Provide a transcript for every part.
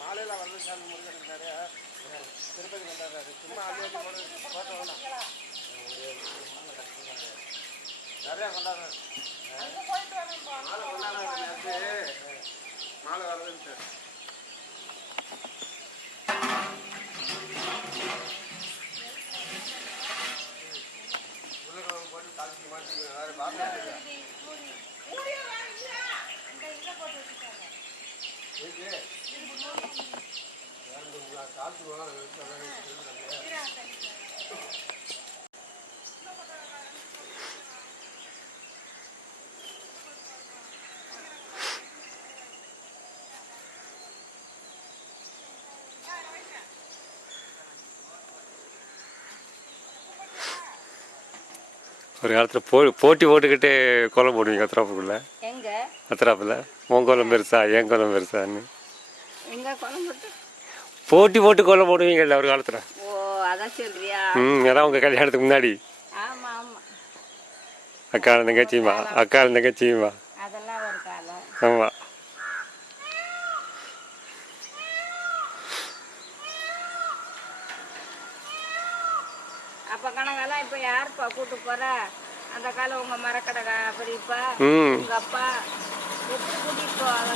மாலையில் வந்து சாமி முருகன் திருப்பதி வந்தாரு சும்மா நிறையா கொண்டாடுறாரு மாலை கொண்டாடுறாரு மாலை வருதுன்ட்டு உருளைக்கிழங்கு போட்டு தாளிச்சு மாற்றி வேறு பாத்திரம் ஒரு காலத்தில் போட்டி போட்டுக்கிட்டு கோலம் போடுவீங்க அத்திராப்புக்குள்ள அத்திராப்பில் உன் கோலம் பெருசா என் கோலம் பெருசான்னு போட்டி போட்டு கோலம் போடுவீங்கல்ல ஒரு காலத்தில். ஏன்னா உங்கள் கல்யாணத்துக்கு முன்னாடி அக்கால தங்கச்சியுமா ஆமாம். அப்ப கணக்கெல்லாம் இப்ப யாருப்பா கூட்டு போற? அந்த காலம் உங்க மரக்கடை பெரியப்பா உங்க அப்பா எப்படி கூட்டிட்டு போவாங்க?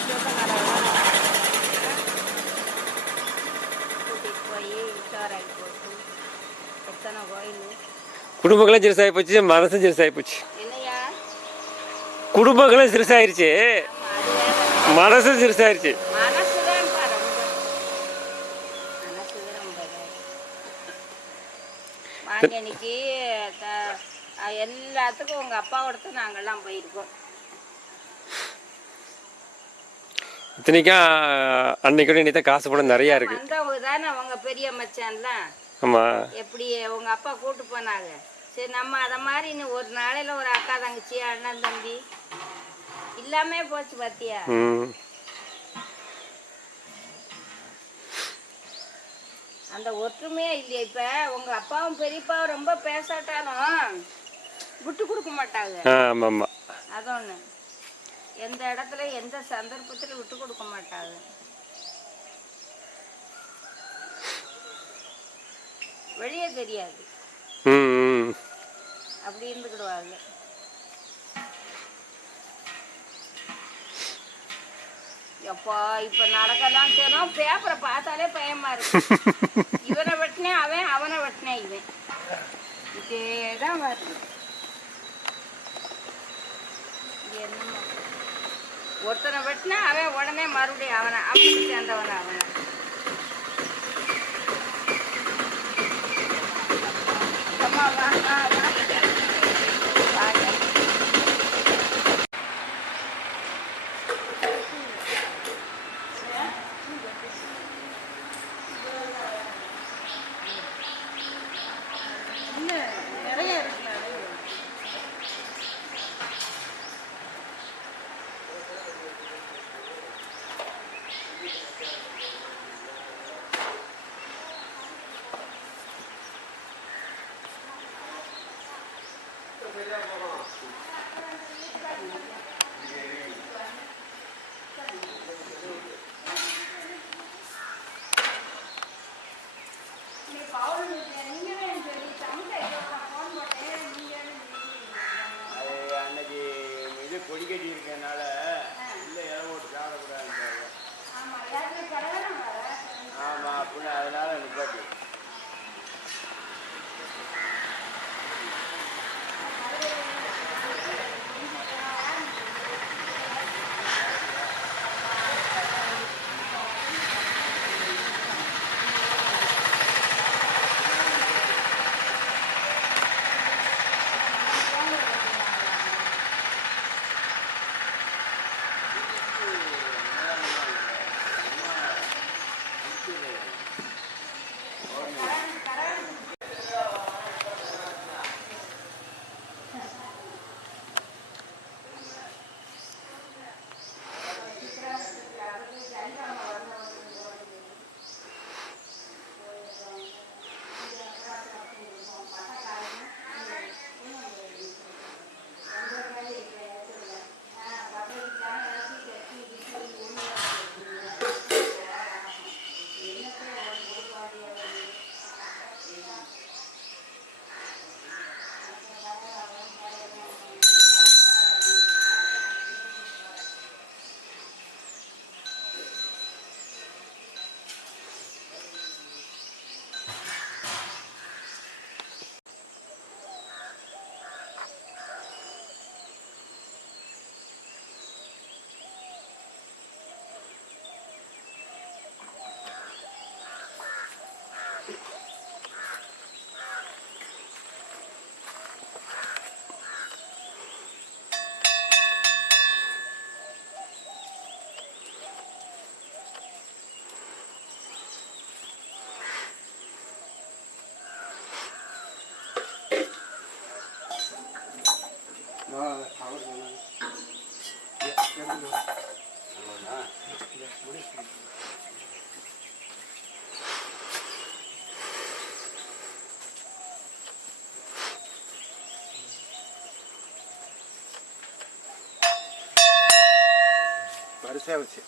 கூட்டிட்டு போய் சோறாக்கி போட்டு எத்தனை கோயில். குடும்பங்களும் சிறுசாகி போச்சு, மனசும் சிறுசாகி போச்சு. இல்லையா? குடும்பங்களும் சிறுசாயிருச்சு, மனசும் சிறுசாயிருச்சு. இன்னைக்கு எல்லாத்துக்கும் உங்க அப்பாவோட நாங்கெல்லாம் போயிருக்கோம். இத்தனைக்கும் அன்னைக்கு இன்னைக்கு காசு பணம் நிறையா இருக்கு. வந்தவங்க தானே அவங்க பெரிய மச்சான்லாம். ஆமா, எப்படி உங்க அப்பா கூட்டு போனாங்க. சரி, நம்ம அதை மாதிரி இன்னும் ஒரு நாளையில ஒரு அக்கா தங்கச்சி அண்ணன் தம்பி இல்லாமே போச்சு பாத்தியா? அந்த ஒற்றுமையே இல்லையா? இப்ப உங்க அப்பாவும் பெரியப்பாவும் ரொம்ப பேசாட்டாலும் விட்டு கொடுக்க மாட்டாங்க. அது ஒண்ணு. எந்த இடத்துல எந்த சந்தர்ப்பத்துல விட்டு கொடுக்க மாட்டாங்க. வெளியே தெரியாது, அப்படி இருந்துக்கிடுவாங்க. எப்பா இப்ப நடக்கலாம் சொன்னோம், பேப்பரை பார்த்தாலே பயமா இருக்கு. இவனை வெட்டினேன் அவன், அவனை வெட்டினேன் இவன், இதேதான் வருது. என்னமா ஒருத்தனை வெட்டினா அவன் உடனே மறுபடியும் அவனுக்கு சேர்ந்தவன அவனை. அம்மா கொடிக்கட்டி இருக்கனால இல்லை இலை போட்டு சாப்பிடக்கூடாது. சேவச்சு.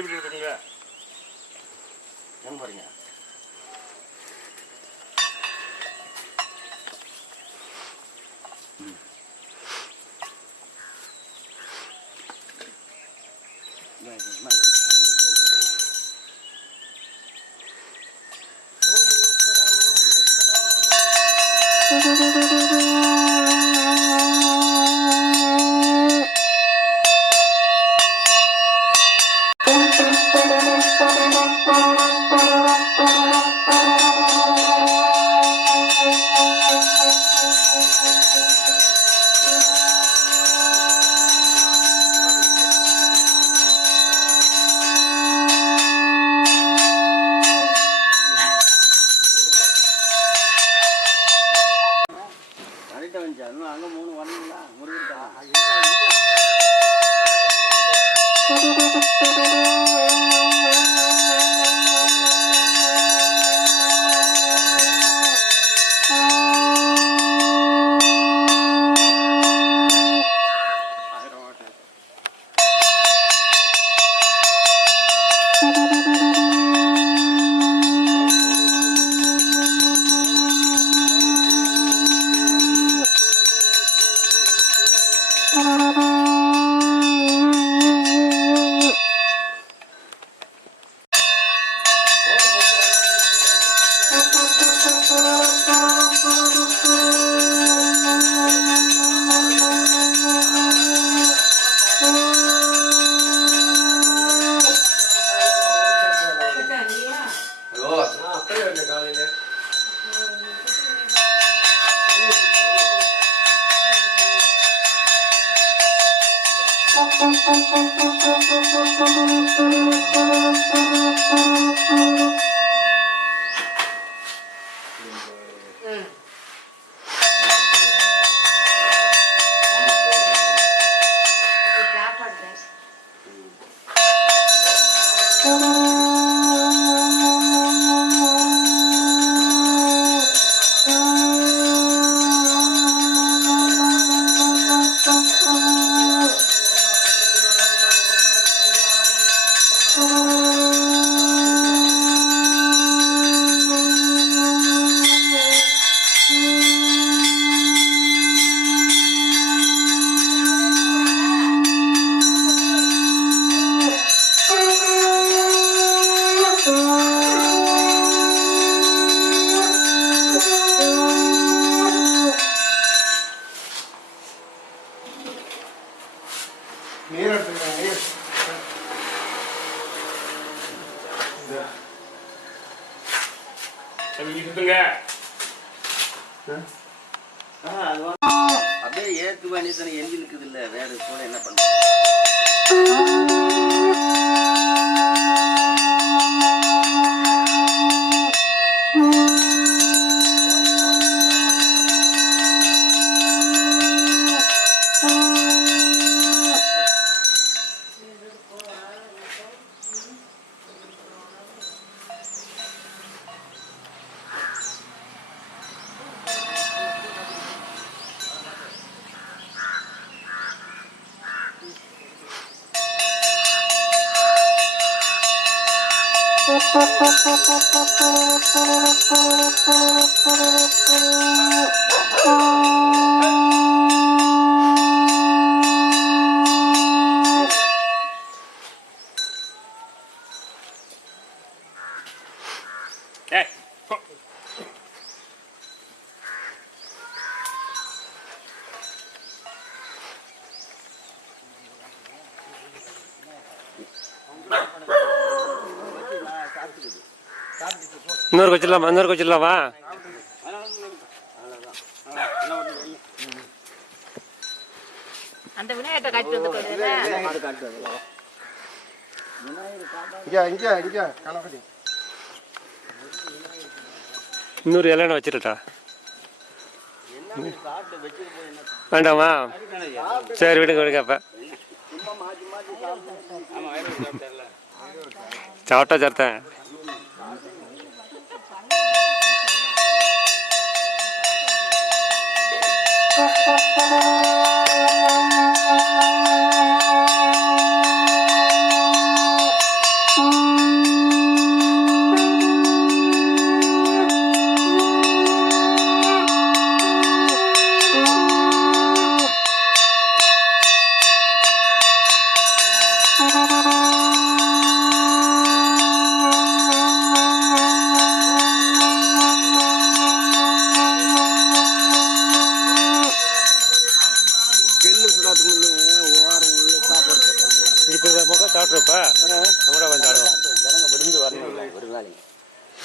எப்படி இருக்குங்க என்ன பாருங்க. அங்கே 3 வரணுங்களா முருகன் நீர் எடுத்துக்கங்க நீர். அப்படியே ஏற்று வேண்டியது எஞ்சி இருக்குது இல்லை வேற கூட என்ன பண்ண இன்னொரு வச்சிடலாமா அந்த விநாயகத்தை காட்டி வந்து இன்னொரு இலைன்னு வச்சிருட்டா வேண்டாமா சரி விடுங்க அப்போ சாப்பிட்டா சேர்த்தேன்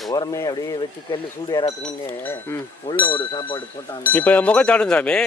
ஓரமே அப்படியே வச்சு கல்லு சூடு ஏறாதுக்கு முன்னே உள்ள ஒரு சாப்பாடு போட்டாங்க. இப்போ முகம் சாப்பிடும் சாமி.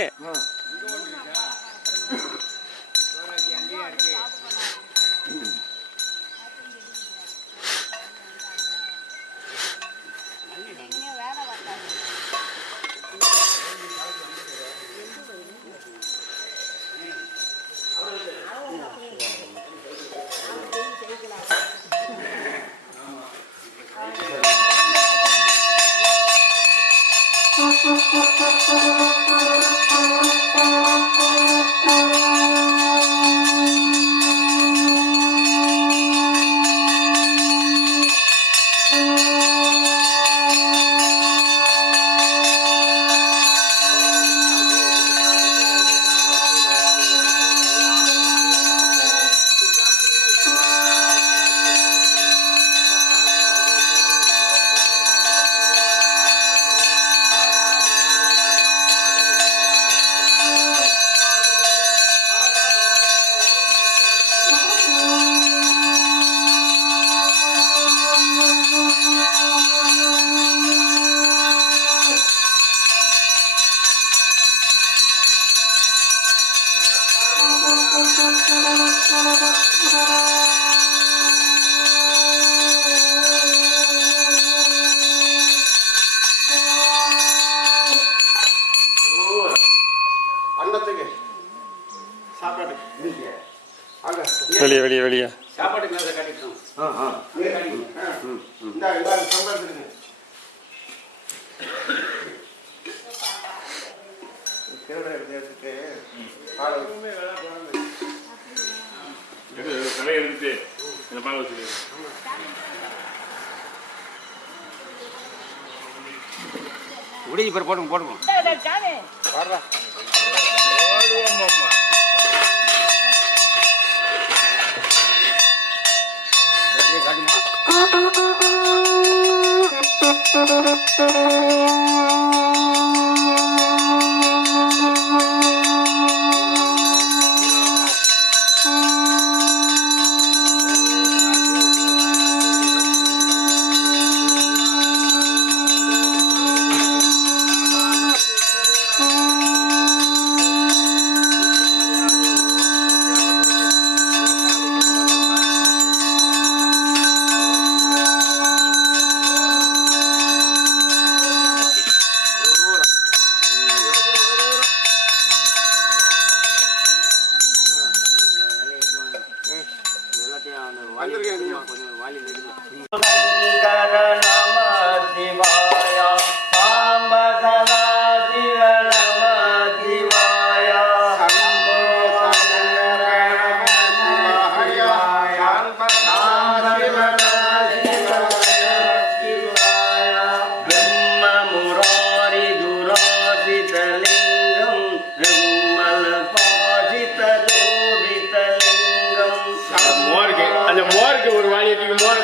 வெளியே சாப்பாட்டுக்கு மேலே கட்டிட்டோம். உடைஞ்சி பேர் போடுவோம் அந்த மோருக்கு ஒரு வாலியத்துக்கு மோரை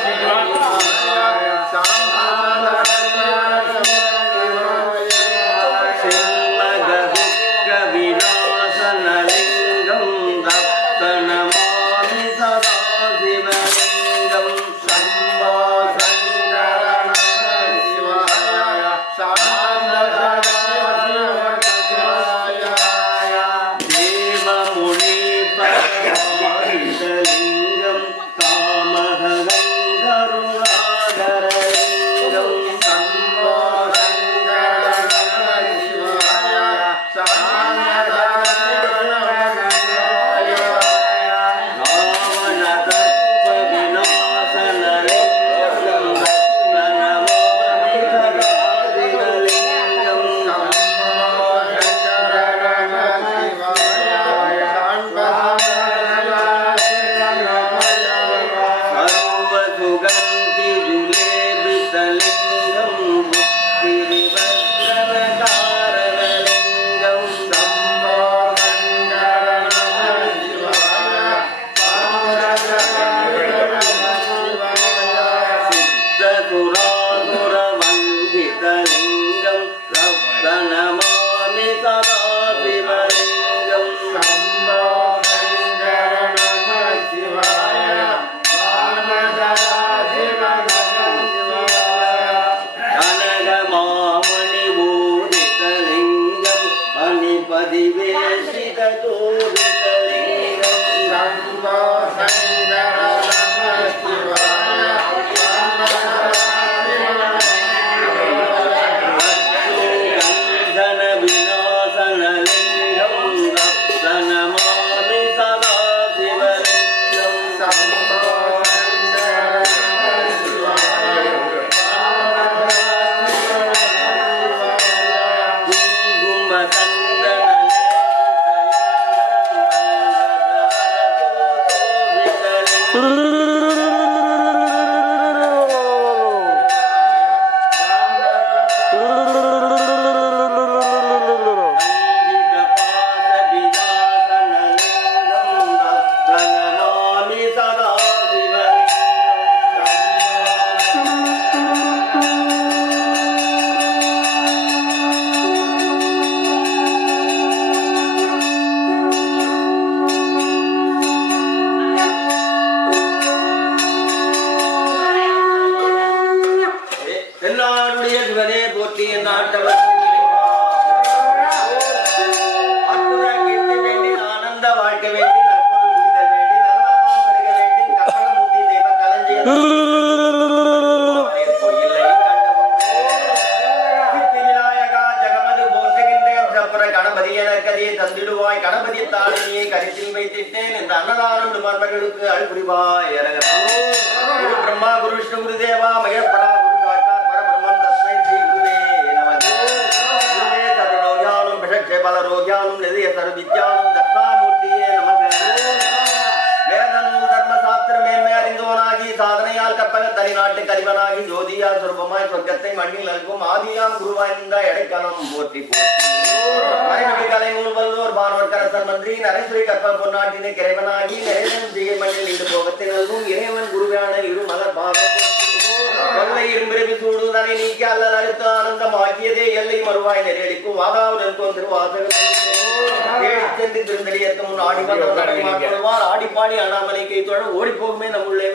ஆடிப்பாடி அண்ணாமலை கை தொழ ஓடி போகுமே நம்முள்ளே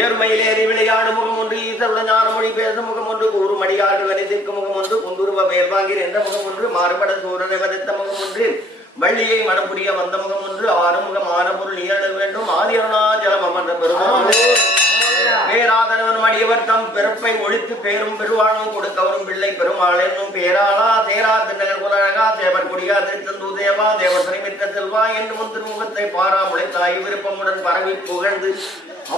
ஏர்மையிலேறி விளையாடு முகம் ஒன்று ஈசருட ஞான மொழி பேச முகம் ஒன்று கூறு மடியாடு வனிதிற்கு முகம் ஒன்று குந்துருவ மேல்வாங்கி என்ற முகம் ஒன்று மாறுபட சூரனை வதைத்த முகம் ஒன்று வள்ளியை மனப்புரிய வந்த முகம் ஒன்று ஆறுமுகம் ஆரம்பொருள் நீள வேண்டும் ஆதி அருணாச்சலம் அமர்ந்த பெருமாள் பேராதனவன் மடியவர் தம் பிறப்பை ஒழித்து பேரும் பெருவாழும் கொடுக்கவரும் பிள்ளை பெருமாள் என்னும் பேராளா தேரா திண்ணகர் குலழகா தேவர் கொடியா திருத்தந்து தேவா தேவசனை மிக்க செல்வா என்னும் திருமுகத்தை பாராமுளை தாய் விருப்பமுடன் பரவி புகழ்ந்து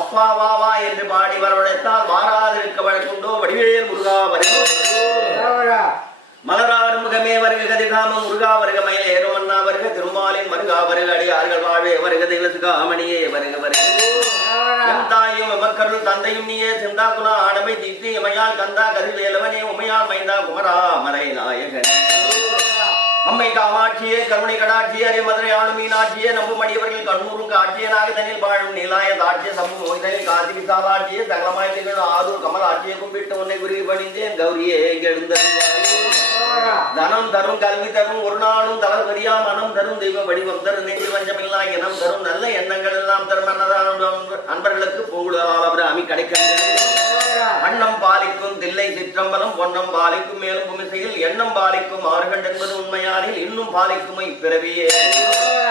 அப்பா வாவா என்று பாடி வரவழைத்தால் வாராதிருக்க வழக்குண்டோ வடிவேல் முருகா வருக மலராறு முகமே வருக கதிகாமம் முருகா வருக மயில ஏறுமன்னா வருக திருமாலின் மருகா வருக அடியார்கள் வாழ்வே வருக தெய்வசுகாமணியே வருக வருக தாயும் எமக்கருள் தந்தையும் நீயே சிந்தாகுலா ஆடமை திட்டி எமையால் கந்தா கதிர்வேலவனே உமையால் மைந்தா குமரா மலை நாயகனே அம்மை காமாட்சியே கருணை கடாட்சியே அரே மதுரை ஆளும் மீனாட்சியே நம்பும் அடியவர்கள் கண்ணூரும் காட்சியனாக தனில் வாழும் நீலாய தாட்சிய சம்பு மோதலில் காசி விசாலாட்சியே சகலமாய் திகழும் ஆரூர் கமலாட்சியை கும்பிட்டு உன்னை குருவி பணிந்தேன் கௌரியே எழுந்த தனம் தரும் கல்வி தரும் ஒரு நாளும் தளர் வரியா மனம் தரும் தெய்வ வடிவம் தரும் நெஞ்சில் வஞ்சமில்லா இனம் தரும் நல்ல எண்ணங்கள் எல்லாம் தரும் அன்பர்களுக்கு பொங்குளால் அபிராமி கிடைக்கின்றன அன்னம் பாலிக்கும் தில்லை சிற்றம்பலம் பொன்னம் பாலிக்கும் மேலும் புமிசையில் எண்ணம் பாலிக்கும் ஆறுகண்ட் என்பது உண்மையானில் இன்னும் பாலிக்கும் இப்பிறவியே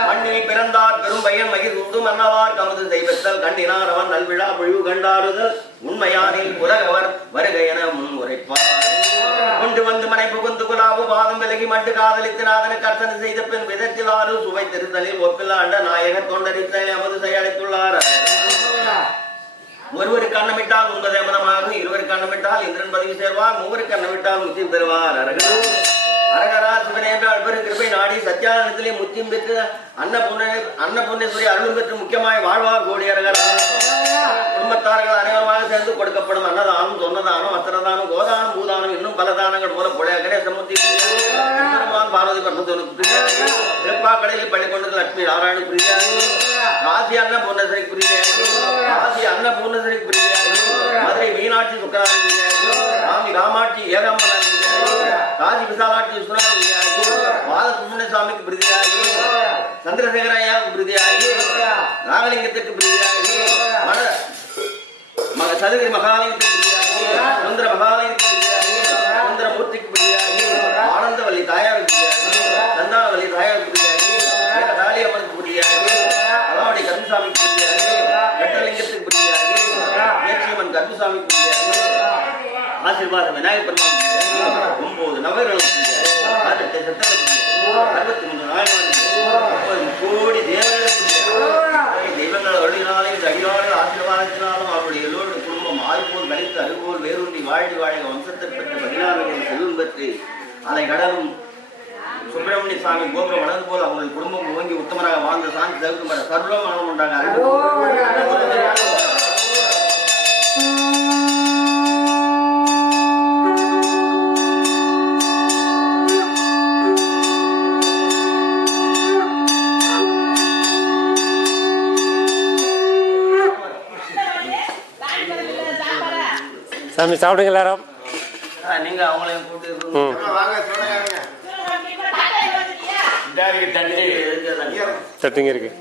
மண்ணில் பிறந்தார் பெரும் பயன் மகிழ் உண்டு மன்னவார் கமுது செய்வத்தல் கண்டினார் அவர் நல்விழா பொழிவு கண்டாடுதல் உண்மையானில் உலகவர் வருக என முன் உரைப்பார் கொண்டு வந்து மனை புகுந்து குலாவு பாதம் விலகி மட்டு காதலித்து நாதன கர்த்தனை செய்த பின் விதத்தில் ஆறு சுவை திருத்தலில் ஒப்பில்லாண்ட நாயகர் தொண்டரித்தலை அமது செய்யழைத்துள்ளார் ஒருவருக்கு அன்னமிட்டால் உண்பது அமனமாக இருவருக்கு அன்னமிட்டால் இந்திரன் பதவி சேர்வார் மூவருக்கு அன்னமிட்டால் முத்தி பெறுவார் அரகரா சிவனே என்றால் பெரும் கிருபை நாடி சத்தியானத்திலே முத்தியம் பெற்று அன்னபுண்ணேஸ்வரி அருளும் பெற்று முக்கியமாய் வாழ்வார் கோடி அரகரா குடும்பத்தார்கள் அனைவருமாக சேர்ந்து கொடுக்கப்படும் அன்னதானம் சொன்னதானம் அஸ்திரதானம் கோதானம் பூதானம் இன்னும் பல தானங்கள் போல பொழைய கணேசமூர்த்தி பார்வதி பரமத்தவனுக்கு திருப்பாக்கடையில் பள்ளிக்கொண்டது லட்சுமி நாராயண புரியா காசி அன்னபூர்ணேஸ்வரி புரியா காசி அன்னபூர்ணேஸ்வரி புரியா மதுரை மீனாட்சி சுக்கராமன் சுவாமி காமாட்சி ஏகாம்பரன் காசி விசாலாட்சி விஸ்வநாதன் பாலசுப்ரமணியசாமிக்கு பிரிதியாகி சந்திரசேகரையாவுக்கு பிரிதியாகி நாகலிங்கத்திற்கு பிரிதியாகி சதுகிரி மகாலயத்துக்கு பிரிதியாகி சுந்தர மகாலயத்துக்கு பிரிதியாகி சுந்தரமூர்த்திக்கு பிரிதியாகி ஆனந்தவல்லி தாயாருக்கு பிரிதியாகி சந்தானவல்லி தாயாருக்கு பிரிதியாகி தாலியம்மனுக்கு பிரிதியாகி அலாவடி கருமசாமிக்கு பிரிதியாகி கட்டலிங்கத்துக்கு பிரிதியாகி ஏச்சியம்மன் கருமசாமிக்கு பிரிதியாகி ஆசீர்வாத விநாயகர் பெருமாள் 9 நவர்களுக்கு 63 நாயகர்கள் கோடி தெய்வங்கள் அருளினாலே அடியாளர் ஆசீர்வாதத்தினாலும் அவருடைய எல்லோருடைய குடும்பம் ஆய்போல் கழித்து அருகோல் வேரூன்றி வாழ்டி வாழக வம்சத்தை பெற்று 16 செல்வம் பெற்று அதை கடலும் சுப்பிரமணிய சாமி கோபுரம் வளர்ந்து போல் அவர்கள் குடும்பம் ஓங்கி உத்தமராக வாழ்ந்த சாந்தி தவிர்க்கப்பட்ட சர்வமானம் உண்டாங்க. சாமி சாப்பிடுங்க எல்லாரும். நீங்க அவங்களையும் கூப்பிட்டு தட்டுங்க இருக்கு.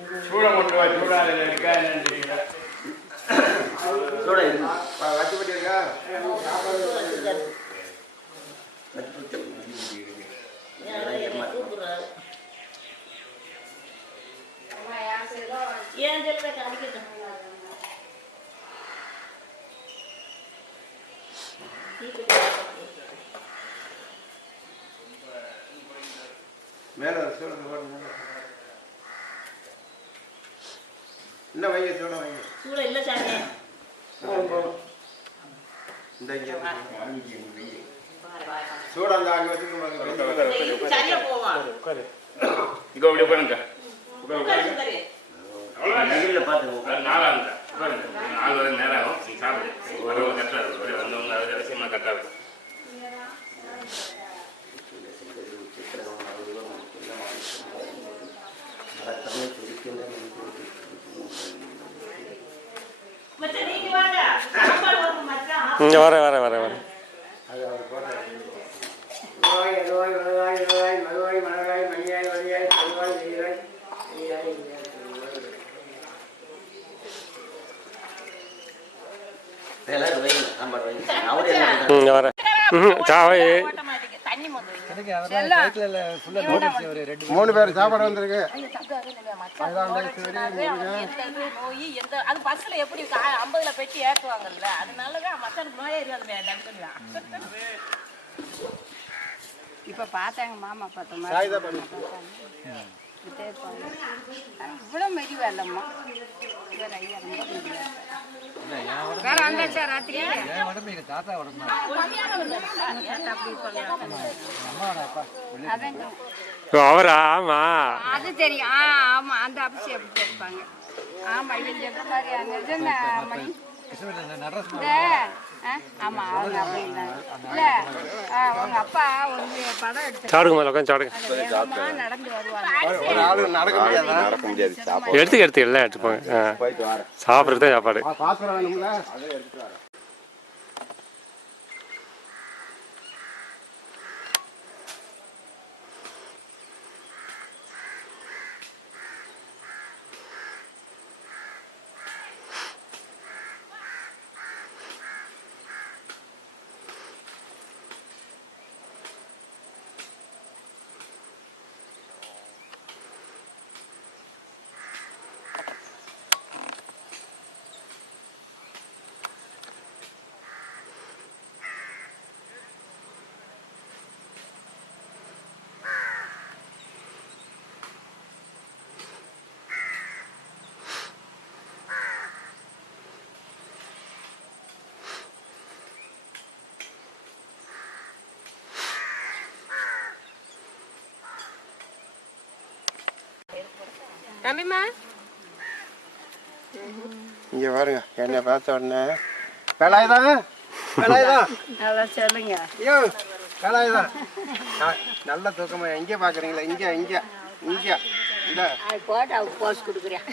மேல என்ன வைங்க சூட இல்ல சாமி இந்த சூட அந்த அங்க வச்சுக்கோங்க சரியா போவா இங்க அப்படியே உட்காருங்க நெகிழில பாத்து நாலாங்க நாலு நேரம் ஆகும் சாப்பிடு வரவங்க கரெக்டா இருக்கு வந்தவங்க அது அவசியமா கரெக்டா இருக்கும் வரேன். வரேன். சாவை 3 பேர் சாப்பாடு வந்திருக்கு. அது பஸ்ல எப்படி 50ல பெட்டி ஏற்றுவாங்கல்ல, அதனாலதான் மச்சானுக்கு நோயே இருக்காது. இப்ப பார்த்தாங்க மாமா பார்த்த மாதிரி இவ்வளவு மெதுவா இல்லம்மா. ஐயா ரொம்ப மெதுவா வேற வந்தாச்சா ராத்திரி அவரா? ஆமா அது தெரியும். ஆமா அந்த அபிஷேகம் எப்படி இருப்பாங்க. ஆமா இவன் சொல்ற மாதிரி அங்க மணி ஆமா அவங்க அப்படின்னாங்க. இல்ல உங்க அப்பா ஒரு படம் எடுத்து சாப்பிடுங்க மேல உட்காந்து சாப்பிடுங்க. நடந்து வருவாங்க. நடக்க முடியாது. எடுத்து எல்லாம் எடுத்துப்பாங்க. சாப்பிட்றது தான் சாப்பாடு. தம்பிமா இங்க பாருங்க என்ன பார்த்த உடனே வேலாயுதான் நல்லா சொல்லுங்க. ஐயோ வேலாயுதான் நல்ல தூக்கமா எங்கே பாக்குறீங்களா? இங்க இல்ல போட்டோ போஸ்ட் கொடுக்குறேன்.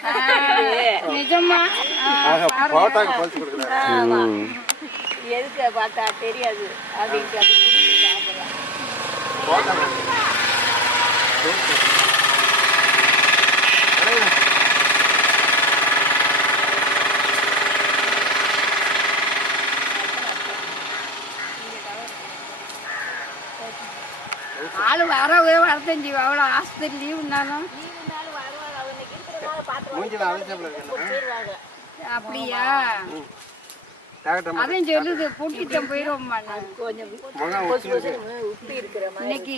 நிஜமா போட்டாக்கு போஸ்ட் கொடுக்குறேன். எதுக்கு பார்த்தா தெரியாது அப்படின்ட்டு ஆளு வரவே வரத்தஞ்சி அவ்வளோ ஆஸ்பத்திரி லீவுனாலும் அப்படியா? அதையும் சொல்லுது பூட்டிட்டம் போயிடும். இன்னைக்கு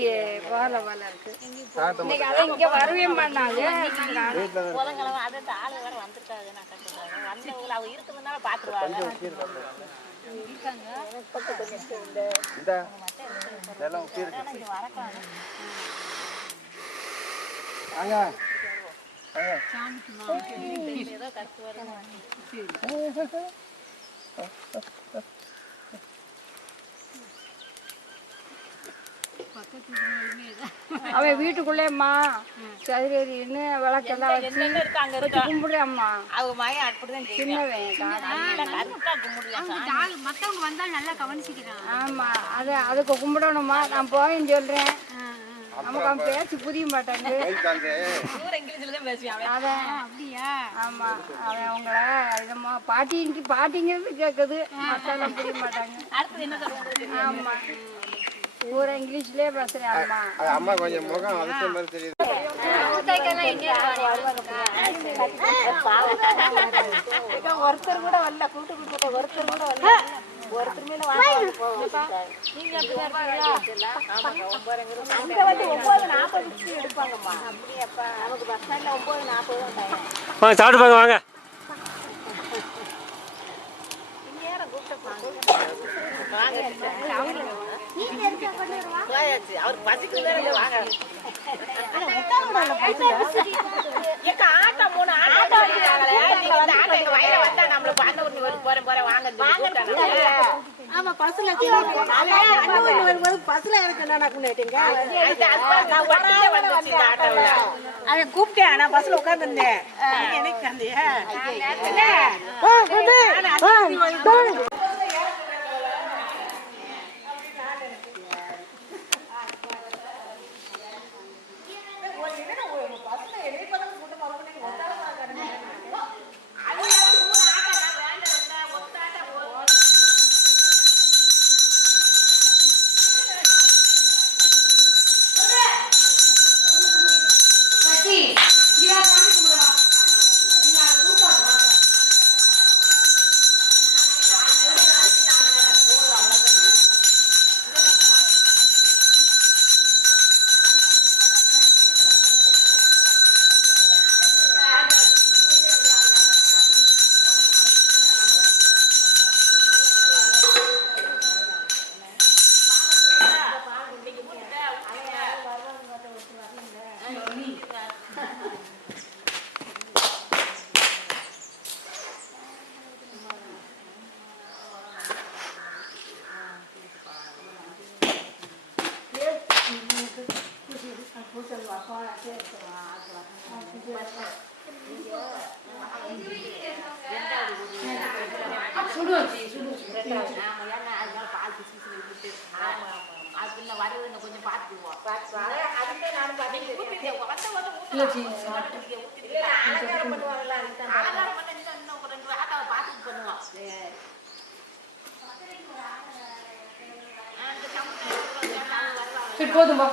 வேலை இருக்கு. இன்னைக்கு அதான் இங்க வரவே மாட்டாங்க. அவன் வீட்டுக்குள்ளேம்மா சதுரேரின்னு விளக்கெல்லாம் வச்சு கும்பிடுறேம்மா. சின்னவன் மத்தவங்க வந்தா நல்லா கவனிச்சுக்கிறான். ஆமா அதுக்கு கும்பிடணுமா. நான் போவேன்னு சொல்றேன். நமக்கு அவன் பேச்சு புரிய மாட்டாங்க. அப்படியா? ஆமா அவன் அவங்கள இதமா பாட்டிங்கிறது கேக்குது. மத்தெல்லாம் புரிய மாட்டாங்க. ஆமா பூரா இங்கிலீஷ்லயே பேசுறேன். அம்மா அம்மா கொஞ்சம் முகம் அதுக்கு மாதிரி தெரியுது. ஒருத்தர் கூட வரல. கூட்டு கூட்டு ஒருத்தர் கூட வரல. ஒருத்தர் மேல அங்க வந்து 9:40 எடுப்பாங்கம்மா. அப்படியாப்பா? நமக்கு பஸ் ஸ்டாண்ட்ல 9:40 வாங்க சாப்பிட்டு போங்க வாங்க. அவர் பசிக்குள்ள வாங்க. ஆமா பஸ்ல பஸ்ல எனக்கு அவன் கூப்பிட்டேன். நான் பஸ்ல உட்காந்துருந்தேன். போதுமா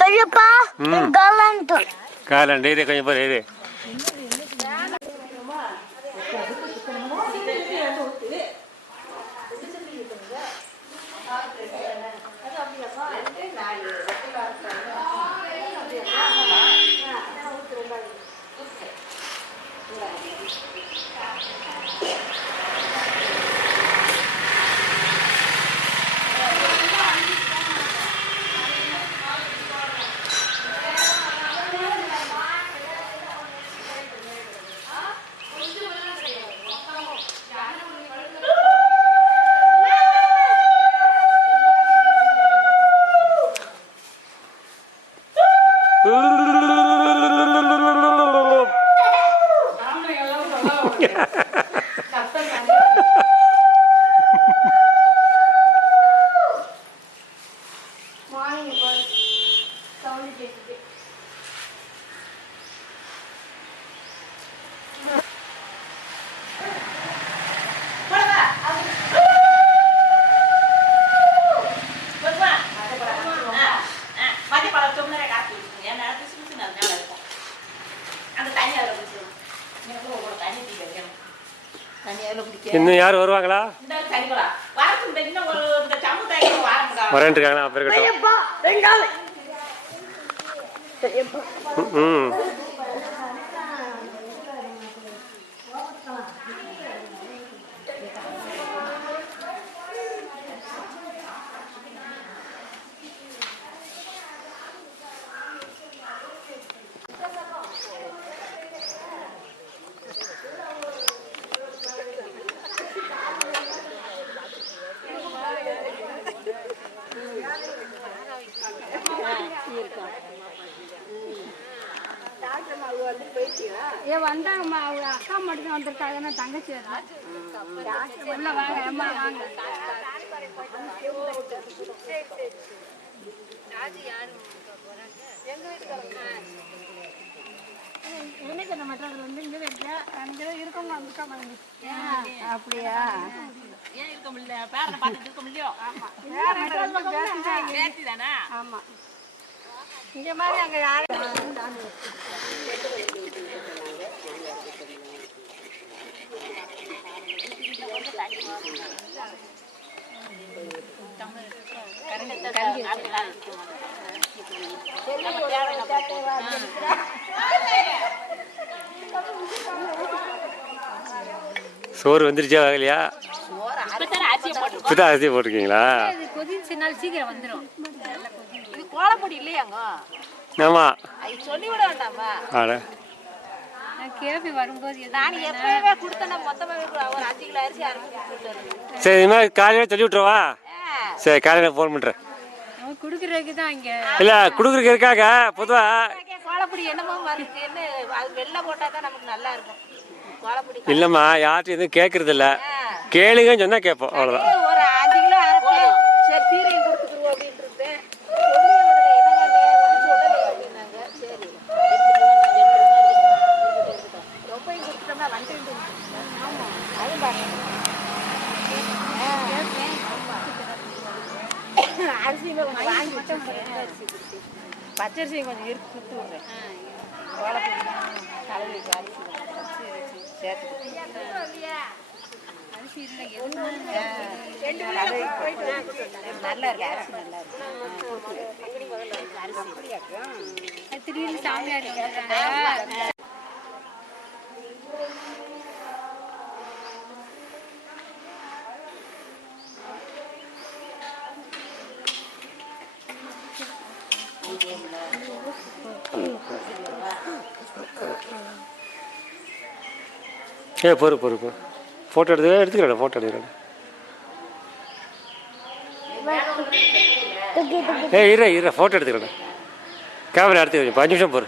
பெரியப்பா காலம் டெய்லி கொஞ்சம் பேர் இது இன்னும் யார் வருவாங்களா? இந்த சரிங்களா வரட்டும். இன்னும் இந்த சமுதாயம் வரமுடா. வரேன்ட்டு இருக்காங்களா? அப்போ இருக்கட்டும். ம். ஏன் வந்தாங்கம்மா, அவங்க அக்கா மட்டும் வந்திருக்காங்கன்னா தங்கச்சி உள்ள வாங்க அம்மா வாங்க. என்ன மற்றதுல வந்து இங்கே இருக்கல அங்கே இருக்கவங்க வந்துருக்காங்க. அப்படியா? ஏன் இருக்க முடியல? பேரனை பார்த்துட்டு இருக்க முடியும். பேசி தானே. ஆமா இங்கே மாதிரி அங்கே யாரும் சோறு வந்துருச்சா ஆகலையா? இப்பதான் அரிசி போட்டிருக்கீங்களா? கொதிச்சுனாலும் சீக்கிரம் வந்துடும். இது கோலப்பொடி இல்லையாங்க? ஆமாம். சொல்லி விட வேண்டாமா? ஆட நான் கேபி வரும்போது நான் எப்பவே கொடுத்தேன். மொத்தமாக ஒரு 5 கிலோ அரிசி ஆரம்பிச்சு. சரி, இது மாதிரி காலையில் சொல்லி விட்ருவா. சரி, காலையில் ஃபோன் பண்ணுறேன். கொடுக்குறதுக்கு தான் இங்கே இல்லை, கொடுக்குறதுக்கு இருக்காங்க பொதுவாக. கோலப்பொடி என்னமோ வருது. என்ன அது வெள்ளை போட்டால் தான் நமக்கு நல்லா இருக்கும். கோலப்பொடி இல்லைம்மா, யார்ட்டும் எதுவும் கேட்கறது இல்லை. கேளுங்கன்னு சொன்னால் கேட்போம், அவ்வளோதான். ஒரு 5 கிலோ அரைப்போம். சரி, சீரையும் கொடுத்துக்குருவோம் அப்படின்ட்டு இருப்பேன். சரி, ரொம்ப கொடுத்துட்டோம்னா வந்து அது அரிசி கொஞ்சம் வாங்கி பச்சரிசி கொஞ்சம் இருக்கு சுட்டு விட்றேன். கோலப்பொடி தலைவிக்கு அரிசி சேர்த்து நல்லா இருக்கு. அரிசி நல்லா இருக்கு. திடீர்னு சாமியார் பொறு ஃபோட்டோ எடுத்துக்கிறேன். ஃபோட்டோ எடுத்துக்கிறேன். இரு ஃபோட்டோ எடுத்துக்கிறேன். கேமரா எடுத்துக்கிறேன். 5 நிமிஷம் பொறு.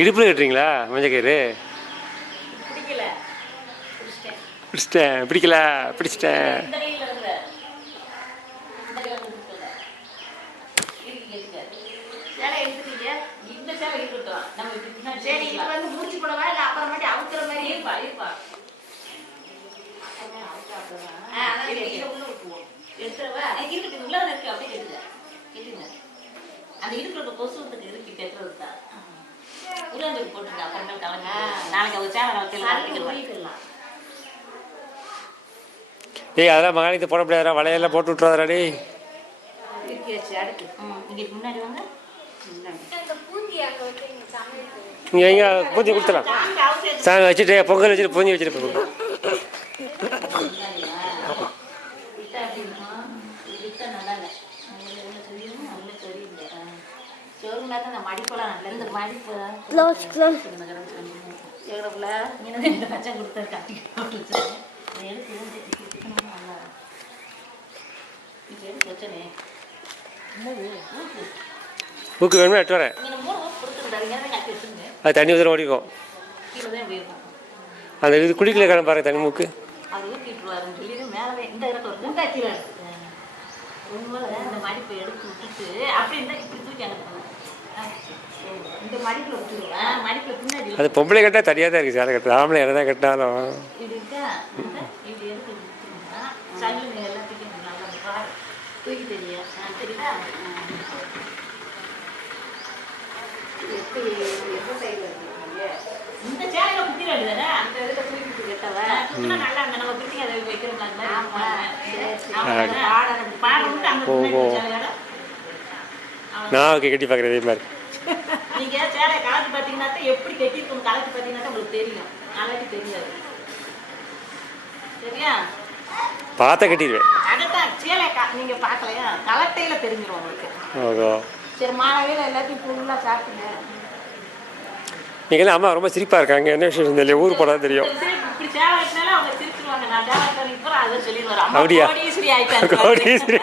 இடுப்பில் கட்டுறீங்களா மஞ்சள் கயிறு? பிடிச்சிட்டேன். ஏய், அதெல்லாம் மகாணிக்கு போட முடியாதா? வலையெல்லாம் போட்டு விட்டுறாதா? நீங்கள் எங்கே பூந்தி கொடுத்துலாம். சாமி வச்சுட்டு பொங்கல் வச்சுட்டு பூந்தி வச்சுட்டு போங்க. ஊக்கு வேணுமா எட்டு வரேன். அது தண்ணி ஊற்ற ஓடிக்கும். அந்த இது குடிக்கல கிளம்ப பாருங்க தண்ணி மூக்கு. அது பொம்பளை கட்டா தனியாக தான் இருக்குது. சேலை கட்டுறது ஆம்பளை என்ன தான் கட்டினாலும் இந்த சேலையில குத்திர வேண்டியதானே அந்த இதுல தூக்கிட்டு கேட்டவ குத்தினா நல்லா இருந்தா நம்ம பிரிட்டிங் அதை வைக்கிறோம் பாடம் அங்க சேலையோட நான் கட்டி பார்க்குறேன் இதே மாதிரி. நீங்க சேலை கலந்து பார்த்தீங்கன்னா எப்படி கட்டிருக்கோம் கலந்து பார்த்தீங்கன்னா உங்களுக்கு தெரியும் அழகு தெரியாது சரியா பார்த்தா கட்டிடுவேன். அதான் சேலை நீங்க பார்க்கலையா கலட்டையில தெரிஞ்சிடும் உங்களுக்கு. ஓகோ சரி மாலையில எல்லாத்தையும் ஃபுல்லாக சாப்பிடுங்க. நீங்கள் அம்மா ரொம்ப சிரிப்பாக இருக்காங்க. என்ன விஷயம் தெரியல, ஊர் போனால் தெரியும். இப்படி சேலை கட்டினாலும் அவங்க சிரிச்சிருவாங்க. நான் சேலை கட்டி இப்போ அதை சொல்லிடுவாரு. அப்படியா? கோடீஸ்வரி ஆயிட்டாங்க. கோடீஸ்வரி.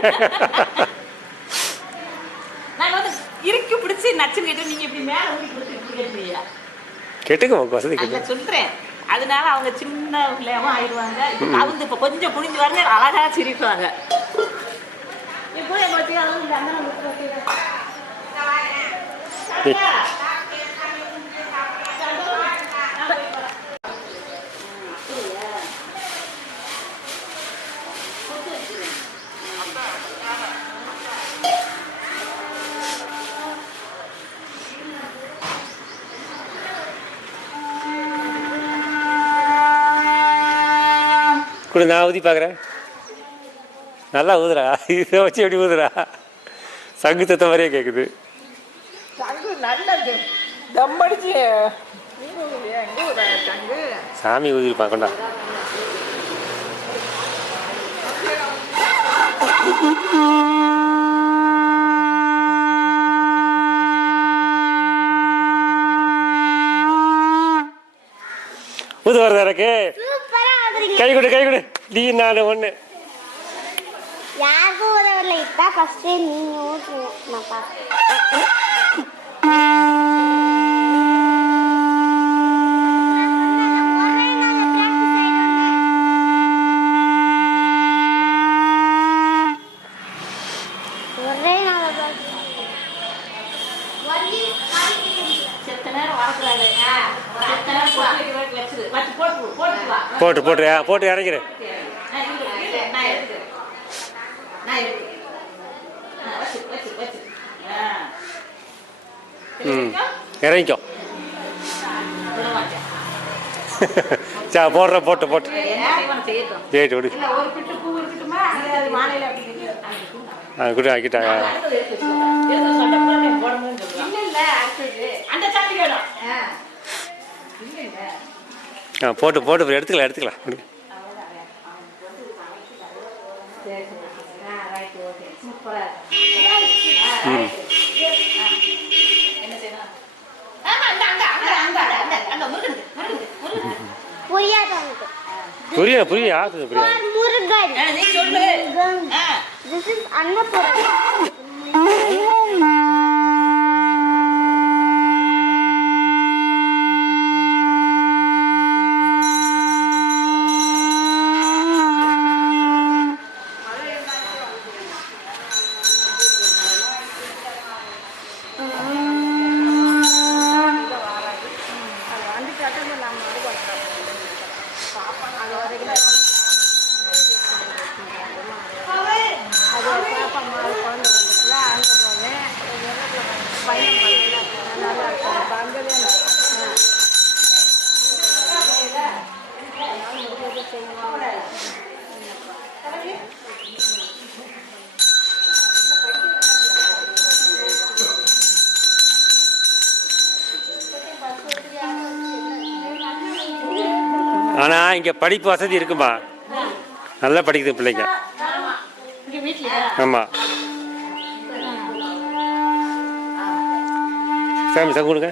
நாங்கள் வந்து இறுக்கி பிடிச்சி நச்சுன்னு கேட்டு நீங்கள் இப்படி மேலே ஊறி பிடிச்சி இப்படி கேட்டுவீங்க. கேட்டுங்க வசதி கேட்டு சொல்கிறேன். அதனால அவங்க சின்ன பிள்ளையாவும் ஆயிடுவாங்க. இப்போ கவுந்து இப்போ கொஞ்சம் புரிஞ்சு வரங்க அழகாக சிரிப்பாங்க. இப்போ எங்களுக்கு அதுவும் இந்த அண்ணன் கூட நான் ஊதி பார்க்குறேன். நல்லா ஊதுறா. இதை வச்சு எப்படி ஊதுறா? சங்கு தத்த மாதிரியே கேட்குது. சாமி ஊதிருப்பான். கொண்டா ஊது வருது எனக்கு. கை கொடு கை கொடு. நீ நான் ஒன்று யாருக்கும் உதவில்லை. இதான் ஃபஸ்ட்டு நீங்கள் ஊற்றுங்க. நான் பார்க்குறேன். ஒரே நாள் செத்த நேரம் வளர்க்குறாங்க. செத்த நேரம் போட்டு போட்டு போட்டு இறங்கிறேன். இறங்கிக்கோ. சா போடுறேன். போட்டு போட்டு கேட்டு விடு. கூட ஆக்கிட்டா போட்டு போட்டு எடுத்துக்கலாம் எடுத்துக்கலாம். புரியா புரியா புரியா. This is Annapurna. ஆனால் இங்கே படிப்பு வசதி இருக்குமா? நல்லா படிக்குது பிள்ளைங்க. ஆமாம். சாமி சங்க கொடுங்க.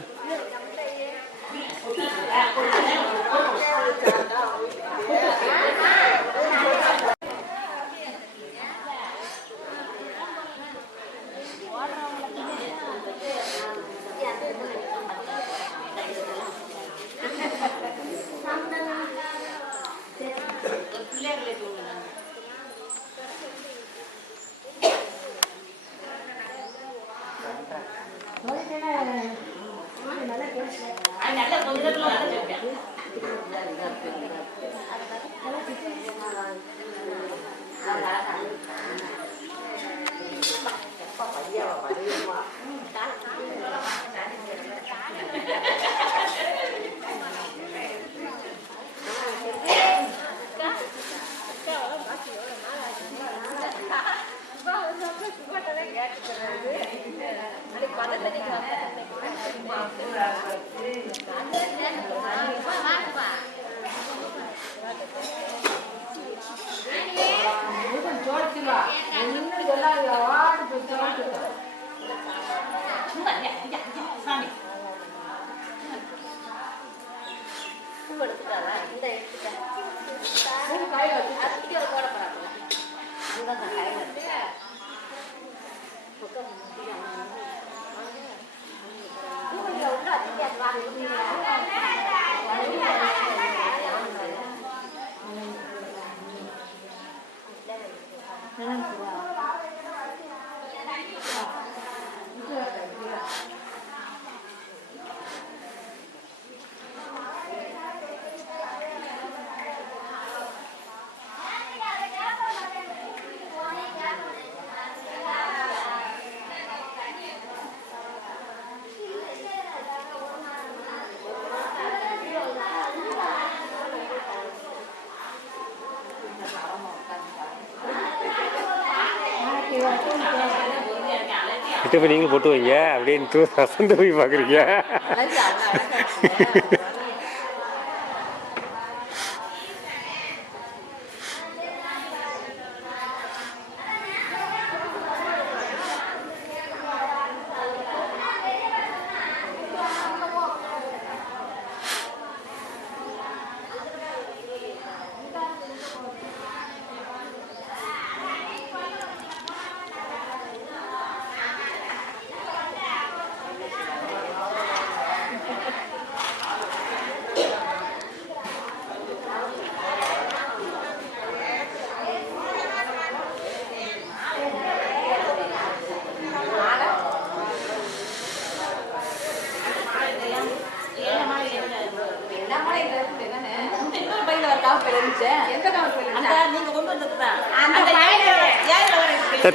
கிட்ட போய் நீங்களும் போட்டு வைங்க அப்படின்னு வசந்த போய் பார்க்குறீங்க.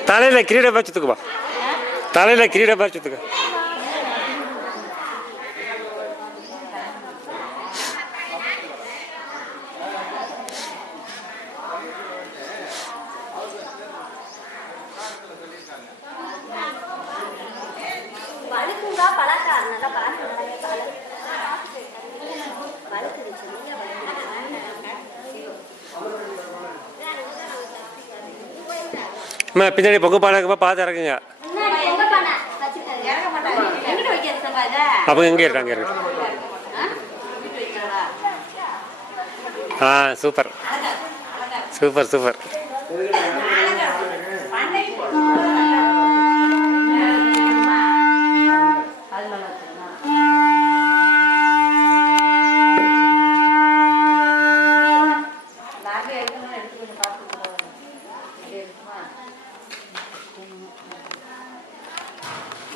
தலையில் கிரீட பறிச்சுத்துக்குப்பா, தலையில் கிரீட பறிச்சுத்துக்கு. பின்னாடி பொங்க பாலக்கப்பா பார்த்து இறக்குங்க. அப்போ எங்கே இருக்காங்க இருக்கு? Super super super.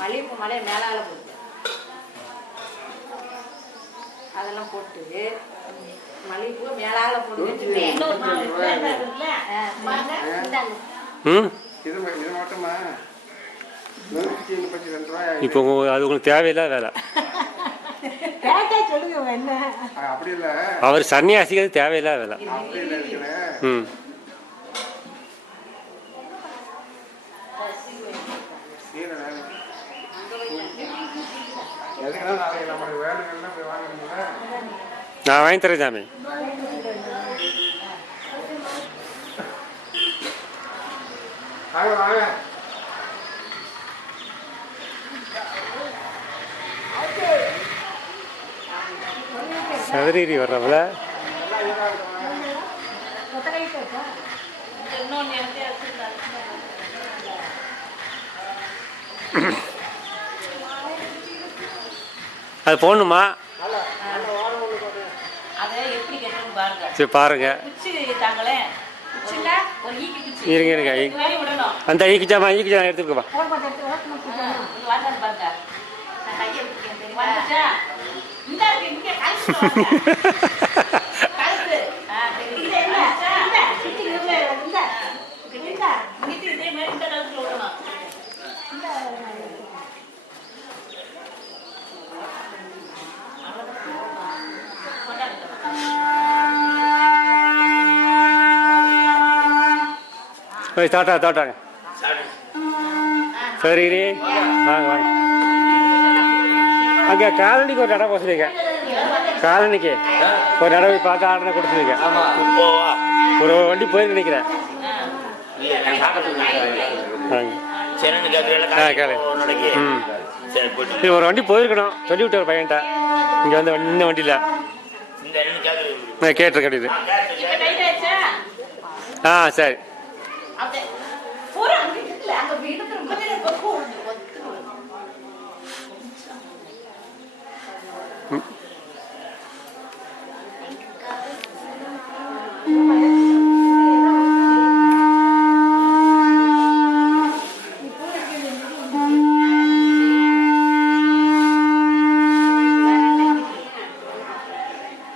மல்லிகைப்பூ மலை மேலால போட்டு அதெல்லாம் போட்டு மல்லிகைப்பூ மேலால போட்டு இப்போ அது உங்களுக்கு தேவையில்லாத வேலை. அவர் சன்னியாசிக்கிறது தேவையில்லாத வேலை. ம் நான் வாங்கி தரேன் சாமி. சதுரீரி வர்றவள அது போடணுமா? சரி பாருங்க. இருங்க இருங்க, அந்த ஈக்கிச்சாமா ஈக்கிச்சா எடுத்துக்கப்பா. தாட்டா தாட்டாங்க. சரி வாங்க வாங்க. அங்கே காலனிக்கு ஒரு நடை போச்சுங்க. காலனிக்கு ஒரு நடை போய் பார்த்து ஆர்டர் கொடுத்துருங்க. ஒரு வண்டி போயிருக்கு நினைக்கிறேன். ஒரு வண்டி போயிருக்கணும் சொல்லி விட்டு ஒரு பையன்ட்ட. இங்கே வந்து இந்த வண்டியில் நான் கேட்டு கட்டிது. இப்ப டைட் ஆயிடுச்சா? ஆ சரி. அப்படியே பூரா அங்க இல்ல, அங்க வீடு திரும்ப பக்கம் ஒத்து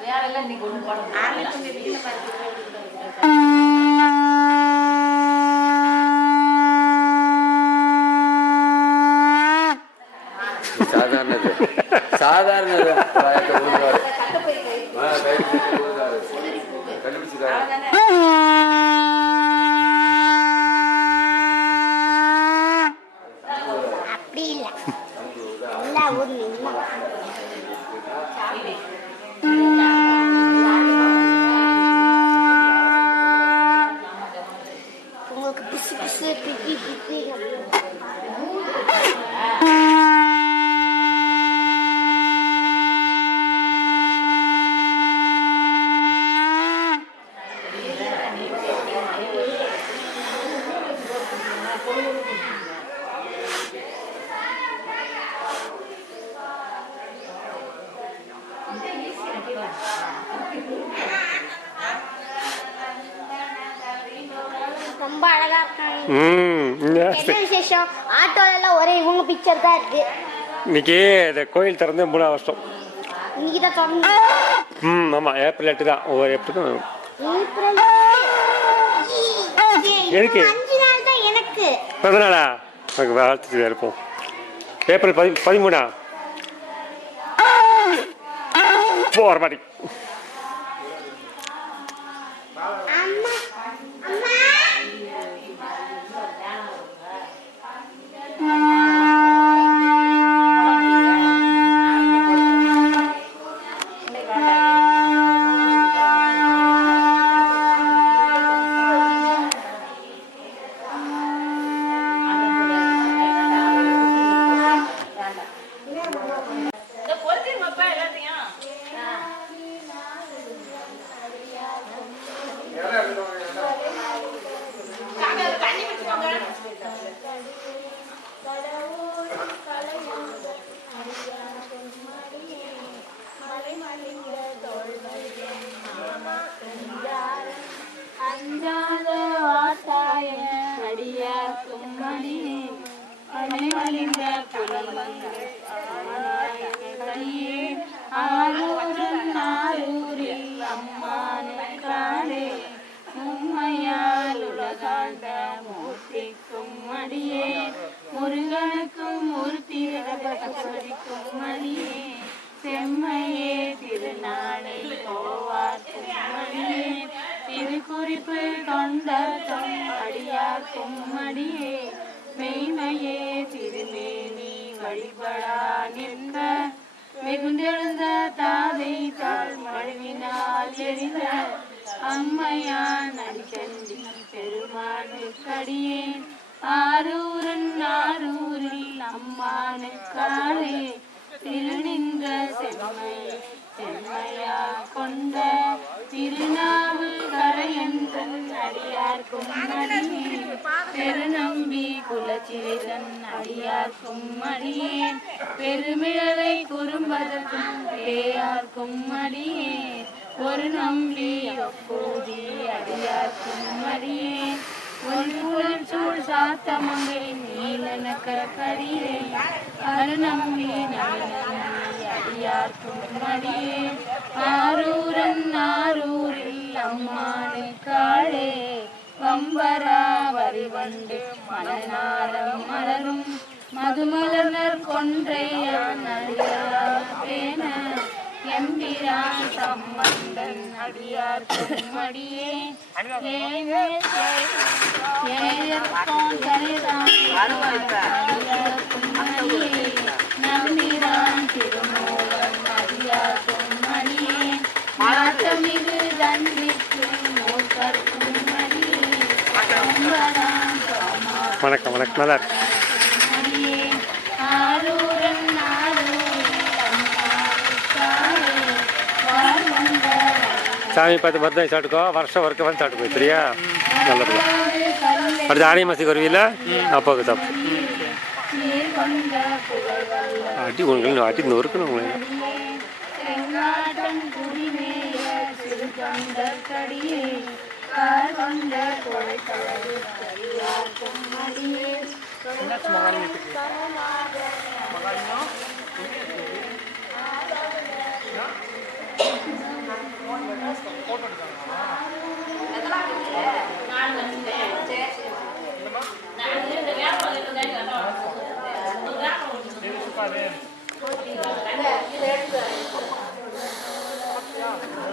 வேறெல்லாம் இன்னைக்கு ஒண்ணு போட சாதாரணது சாதாரணது அப்படி இல்லை எல்லா ஊர்லையும் உங்களுக்கு பிசு பிசு பிப்பி பிப்பி ரொம்ப அழகா இருக்காங்க. என்ன விசேஷம்? ஆட்டோல எல்லாம் ஒரே இவங்க பிக்சர் தான் இருக்கு. இன்னைக்கு இந்த கோயில் திறந்து 3 வருஷம். இன்னைக்கு தான் தொடங்க. ஆமாம், ஏப்ரல் 8 தான். ஒவ்வொரு ஏப்ரல் ஏப்ரல் எதுக்கு? 5 நாள் தான் எனக்கு. பிறந்தநாளா? எனக்கு வாழ்த்துட்டு இருப்போம். ஏப்ரல் 13 போகிற மாதிரி. அம்மா அம்மா இந்த பொறுத்தி மப்பா எல்லாத்தையும் தண்ணி வச்சுக்கோங்க. அஞ்சாத வார்த்தாய அடியாக்கும் மணி அலைமலிந்த புலம்பங்கள் ஆனாயே ஆரூரன் ஆரூரில் அம்மானுக்காடே உண்மையால் உலகாண்ட மூர்த்திக்கும் அடியே முருகனுக்கும் மூர்த்திக்கும் அடியே செம்மையே திருநாளை போவார்க்கும் அடியே திருக்குறிப்பு தொண்டர்தம் அடியார்க்கும் அடியே மெய்மையே திருமேனி வழிபடா நின்ற வெகுண்டெழுந்த தாதை தாழ் மழுவினால் எரிந்த அம்மையான் அடிக்கண்டி பெருமானுக்கடியேன் ஆரூரன் ஆரூரில் அம்மானுக்காளே திருநின்ற செம்மை செம்மையா கொண்ட திருநாவு கரையன்றன் அடியார்க்கும் அடியே பெருநம்பி குலச்சிறைதன் அடியார்க்கும் அடியே பெருமிழலை குறும்பதற்கும் பேயார்க்கும் அடியே ஒரு நம்பி ஒப்பூதி அடியார்க்கும் அடியே ஒரு புலன் சூழ் சாத்தமங்கை நீலனக்கடியே அருநம்பி நம்பி அடியார்க்கும் அடியே ஆரூரன் ஆரூரில் அம்மானுக்காளே வம்பரா வரிவண்டு மலநாரம் மலரும் மதுமலர் கொன்றையான் அடியார்பேன எம்பிரான் சம்பந்தன் அடியார்க்கும் அடியே நம்பிரான் திருமூலம் அடியார்க்கும் அடியே நாட்டமிகு தண்டிக்கு மூக்கர்க்கும் அடியே வணக்கம் வணக்கம், நல்லா இருக்கு. ஆரூரன் ஆரூரில் அம்மானுக்காளே வாழ்வந்த சாமி பார்த்து மருந்தாய் சாப்பிட்டுக்கோ, வருஷம் ஒருக்க வந்து சாப்பிட்டுக்கோ, சரியா? நல்லது. அடுத்து ஆடி மாதத்துக்கு வருவீல்ல, அப்பாவுக்கு சாப்பிட்டு அடி உங்களுக்கு அடி நொறுக்கணும் உங்களுக்கு.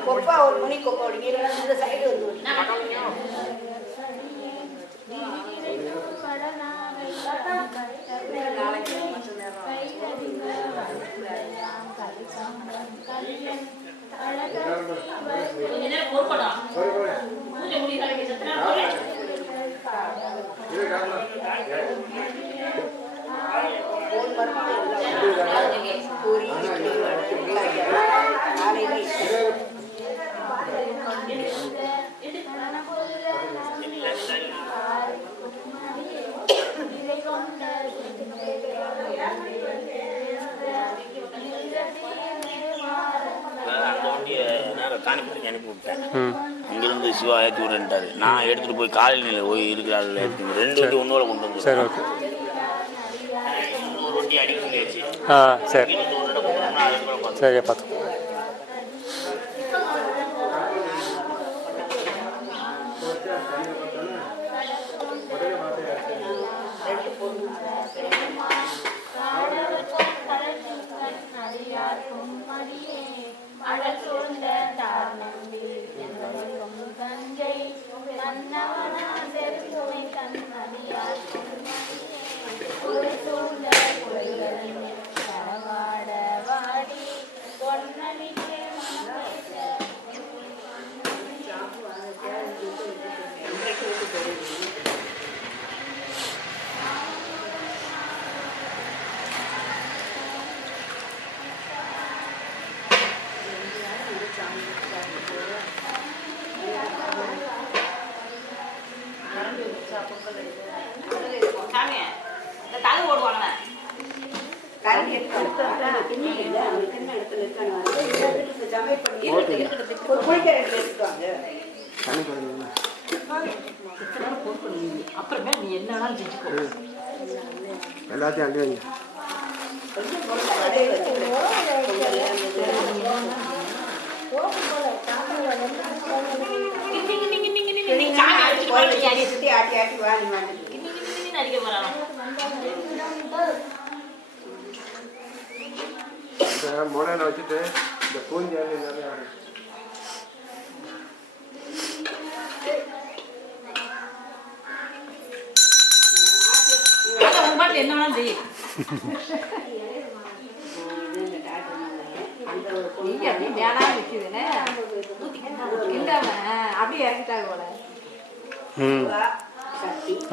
கொப்பா ஒரு மணி கொப்பா இந்த சைடு வந்து காணிப்பட்டி அனுப்பி விட்டேன். அங்கிருந்து சிவா ஏற்றி விடுன்ட்டாரு. நான் எடுத்துட்டு போய் காலனியில் போய் இருக்கிறாள் எடுத்து 2 வண்டி ஒன்னோட கொண்டு வந்து. சரி, ஓகே. ஒரு வண்டி அடிக்க முடியாச்சு. சரி சரி பார்த்து. அப்புறமே நீ என்ன எல்லாத்தையும் அள்ளி வைங்க. முளையில வச்சுட்டு இந்த பூஞ்சி நிறைய என்ன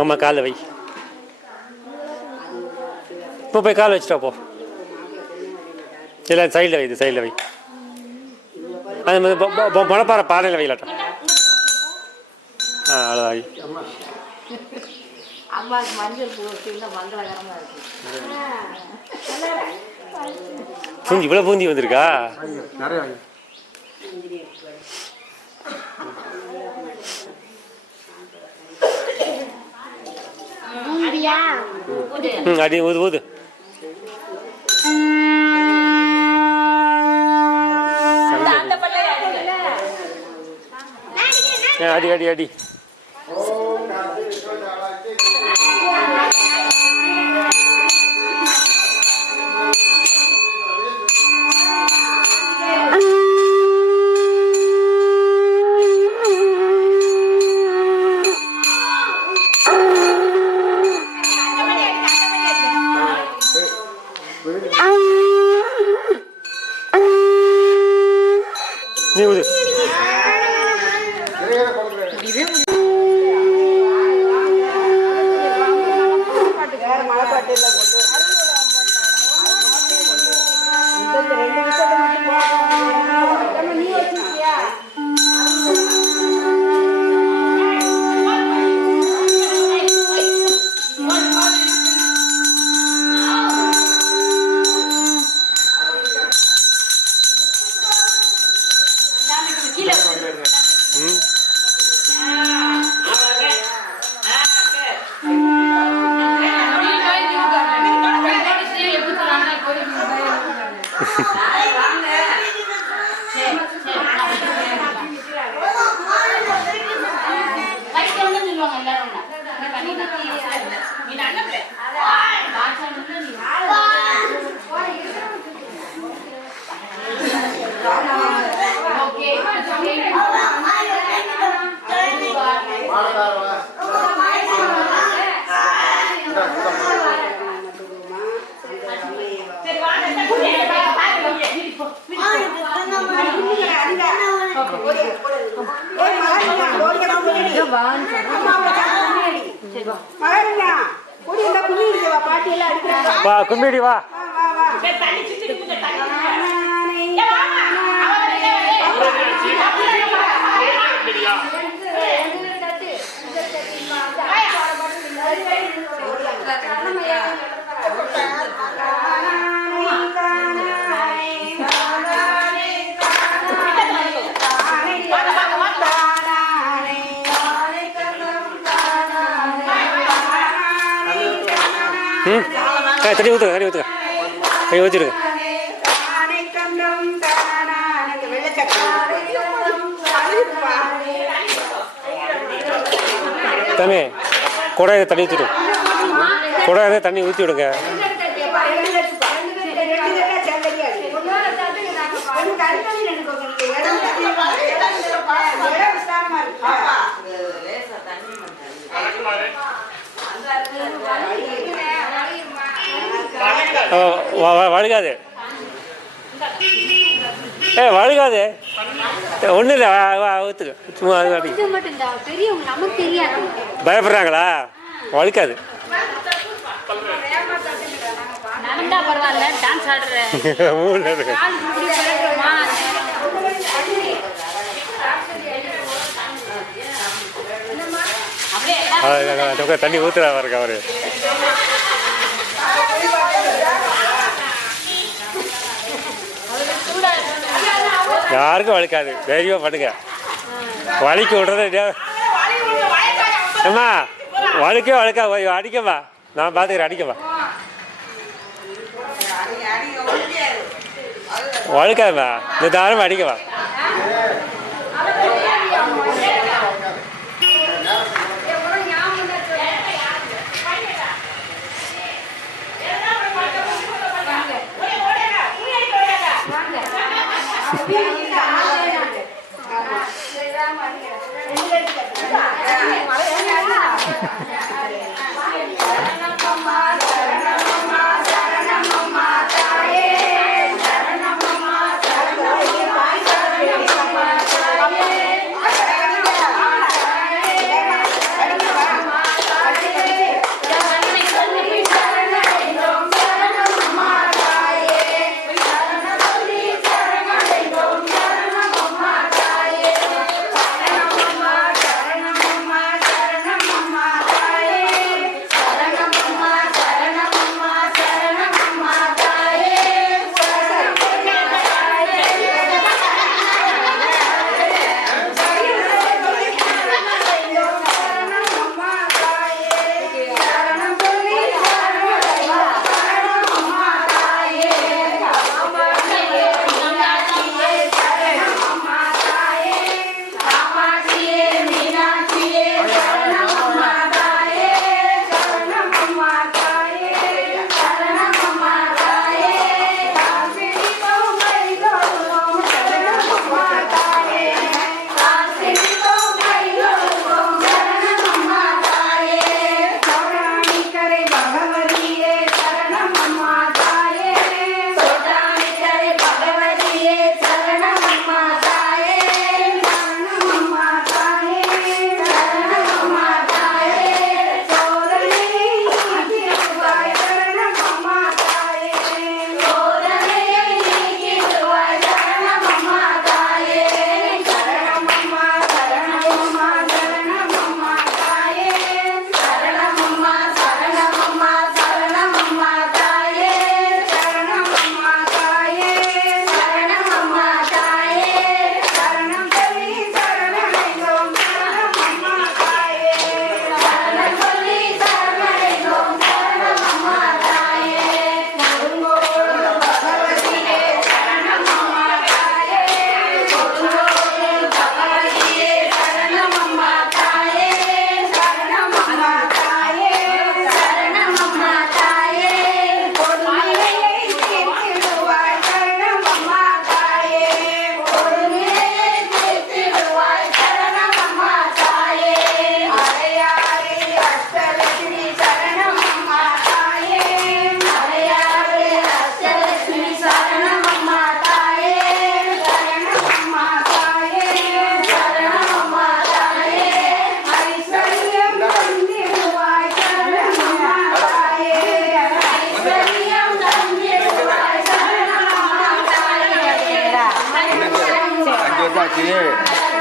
ஆமா, காலை வை. இப்போ போய் காலை வச்சுட்டா போ. இல்லை சைடில் வை, இது சைடில் வை. அது முளைப்பாறை பானையில் வைலாட்டம். அவ்வளோதான் வை. அம்மாவுக்கு மஞ்சள் பூ வச்சுருந்தா மங்களகரமாக இருக்கு. பூஞ்சி இவ்வளோ பூஞ்சி வந்திருக்கா? நிறைய வாங்கி. அடி ஊது ஊது. அடி அடி அடி. நீ ஊது. வான்னு வா கும்மிடி வா. தண்ணி ஊற்றுங்க, தண்ணி ஊற்றுங்க, தண்ணி ஊற்றிடுங்க. தண்ணி குடையை தண்ணி ஊற்றிடுங்க, குடையை தண்ணி ஊற்றி விடுங்க. வழுகாது, வழுகாது, ஒன்றும் இல்லை, ஊற்றுங்க. சும்மா அது அப்படி பயப்படுறாங்களா? வழுக்காது. தண்ணி ஊற்றுறா பாருங்க அவரு. யாருக்கும் வலிக்காது, தைரியமாக பண்ணுங்க. வலிக்கு விடுறது அம்மா, வலிக்கே வலிக்கா, அடிக்கம்மா, நான் பார்த்துக்கிறேன், அடிக்கம்மா. வலிக்காதும்மா, இந்த தாரமாக அடிக்கவா.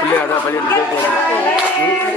பிள்ளை அதான் பள்ளிட்டு போயிட்டு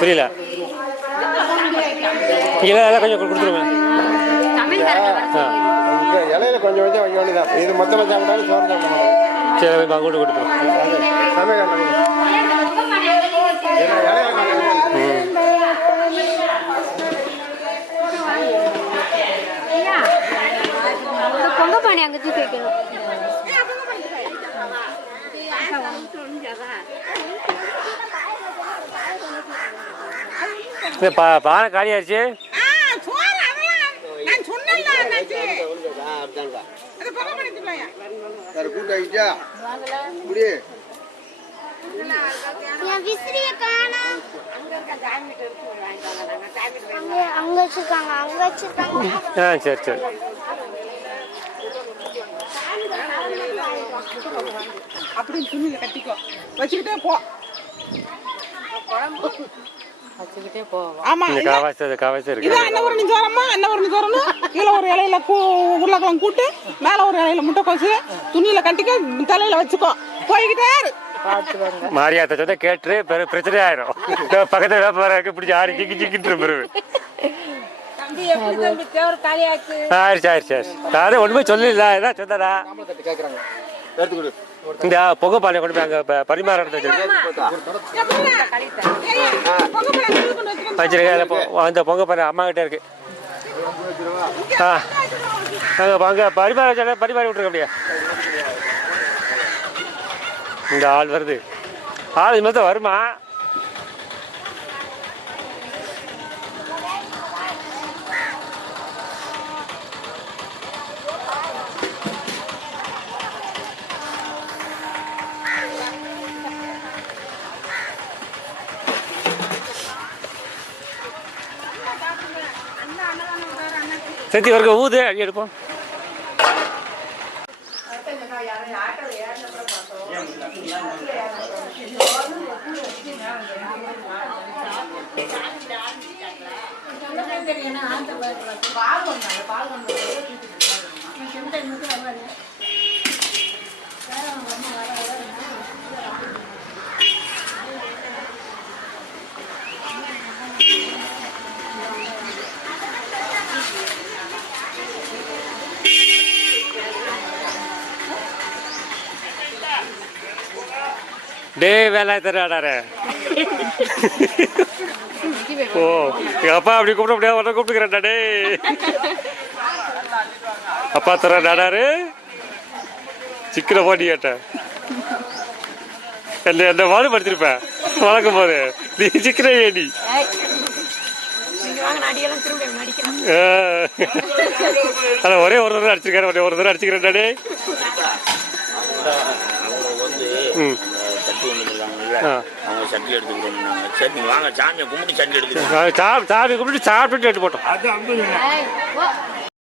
புரியல இல்லை எல்லாம் கொஞ்சம் கொடுத்துருங்க. இங்கே இலையில கொஞ்சம் கொஞ்சம் வைக்க வேண்டியதான். இது மொத்தமாக சாப்பிட்டாலும் சோறு சாப்பிடணும். சரி அங்கோட்டு கொடுத்துருவோம். சமையல் பொங்க பானை அங்கே தூக்கி வைக்கணும். பானை காலி ஆயிடுச்சு. கூட்டாயிச்சா இப்படி அங்க வச்சிருக்காங்க அங்க வச்சிருக்காங்க. சரி சரி. அப்படின்னு துணியில கட்டிக்கோ வச்சுக்கிட்டே போ. ஆமா காவாசி இருக்கு. இதான் அன்னவரணி சோறம்மா, அன்னவரணி சோறுன்னு கீழே ஒரு இலையில உருளைக்கிழங்கு கூட்டு, மேல ஒரு இலையில முட்டைக்கோசு, துணியில கட்டிக்கோ, தலையில வச்சுக்கோ, போய்கிட்டே இரு. மாரியாத்த சொன்னா கேட்டு பிரச்சனை ஆயிரும். பக்கத்துல வேப்பாருக்கு பிடிச்சி ஆடி சிக்கி சிக்கிட்டு பிறகு ஆயிடுச்சு ஆயிடுச்சு. நான் ஒண்ணுமே சொல்லல, ஏதாவது சொன்னடா. இந்த பொங்க பானை கொண்டு போய் அங்க பரிமாற வச்சிருக்கேன். அந்த பொங்க பானை அம்மா கிட்ட இருக்கு. அங்க பரிமாற வச்சா பரிமாறி விட்டுருக்க அப்படியே. இந்த ஆள் வருது. ஆள் இது மாதிரி வருமா? சத்தி வரைக்கும் ஊது அடி எடுப்போம். டே வேலை தராடாரு. ஓ எங்கள் அப்பா அப்படி கூப்பிட முடியாது, உடனே கூப்பிட்டுக்கிறேன்டா. டே அப்பா தர நாடாரு சிக்கன போட்டி கேட்டேன். என்ன பாடுபடுத்திருப்பேன் வளர்க்கும் போது. நீ சிக்கன ஏடி அதான் ஒரே ஒரு தடவை அடிச்சிருக்காரு, ஒரே ஒரு தடவை அடிச்சுக்கிறேன்டா. டே அவங்க சட்னி எடுத்துக்கிறோம். சட்னி வாங்க, சாமியை கும்பிட்டு சட்னி எடுத்துக்கிறோம். சாமி கும்பிட்டு சாப்பிட்டு எடுத்து போட்டோம்.